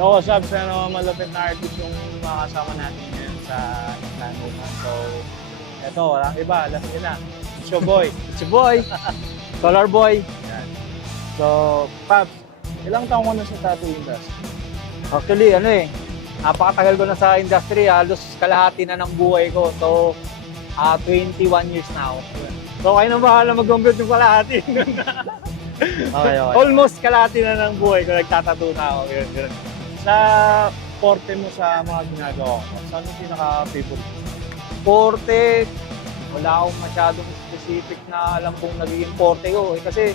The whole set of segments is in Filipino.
Up? Sana malapit na artist yung makasama natin ngayon sa Tanungan. So, eto, walang iba. Niyo na. It's your boy. Si Boy, Solar Boy. Yan. So, Paps, ilang taong ka na sa tattoo industry? Actually, ano eh, napakatagal ko na sa industry, halos kalahati na ng buhay ko. So, ah 21 years na ako. So, kayo na bahala mag-compute yung kalahati. Okay, okay. Almost kalahati na ng buhay ko, nagtatato na ako. Yun, yun. Sa porte mo sa mga ginagawa mo, saan yung pinaka-favorite? Porte, wala akong masyadong specific na alam kung nagiging porte ko. Eh, kasi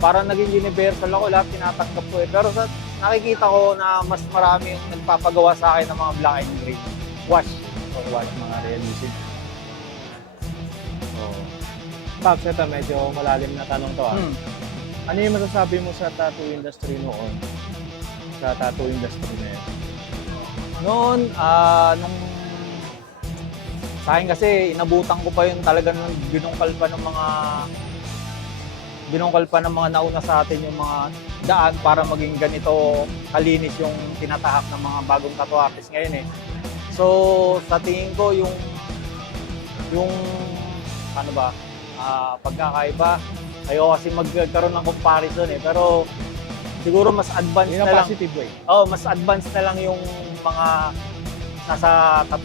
parang naging universal ako, lahat tinatanggap ko eh. Pero sa, nakikita ko na mas marami yung nagpapagawa sa akin ng mga black and green. Wash. Or what mga realism? So, Paps, ito medyo malalim na tanong to ah. Hmm. Ano yung masasabi mo sa tattoo industry noon? Sa tattoo industry na yun? Noon, ah, nung sa akin kasi inabutan ko pa yun talaga nung binungkal pa ng mga binungkal pa ng mga nauna sa atin yung mga daan para maging ganito kalinis yung tinatahak ng mga bagong tattoo artist ngayon eh. So, sa tingin ko yung yung ano ba, ah, pagkakaiba, ayoko kasi magkaroon ng comparison eh, pero siguro mas advanced na lang. positive way. Oh, mas advanced na lang yung mga nasa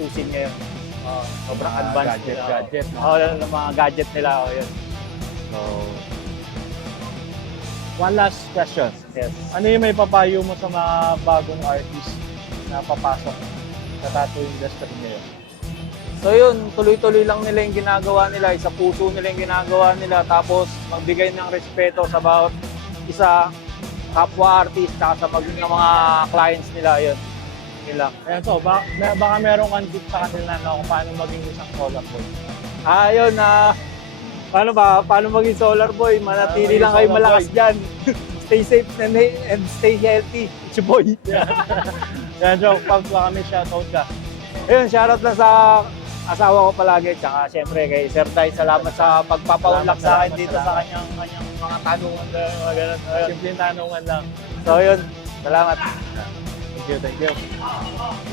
scene ngayon. Oh, sobrang Mga advanced gadget, nila. gadget, no? Oh, oh, mga gadget nila. Oh, yun. So, one last question. Yes. Ano yung may papayo mo sa mga bagong artist na papasok sa tattoo industry ngayon? So yun, tuloy-tuloy lang nila yung ginagawa nila, isa puso nila yung ginagawa nila, tapos magbigay ng respeto sa bawat isa, kapwa artist, saka sa maging ng mga clients nila, yun. Lang. Ayan, so, baka, may- baka meron kang tip sa kanila na kung paano maging isang solar boy. Ah, yun na, paano ba, paano maging solar boy? Manatili lang kayo malakas dyan. stay safe and, and stay healthy. It's your boy. Ayan, so, Paps, baka may shoutout ka. Ayun, shoutout lang sa asawa ko palagi. Tsaka syempre kay Sir Dai, salamat sa pagpapaunlak Salamat, sa akin dito salamat. sa kanyang, kanyang mga tanungan. Mga ganun. Simpleng tanungan lang. So yun, salamat. Thank you, thank you.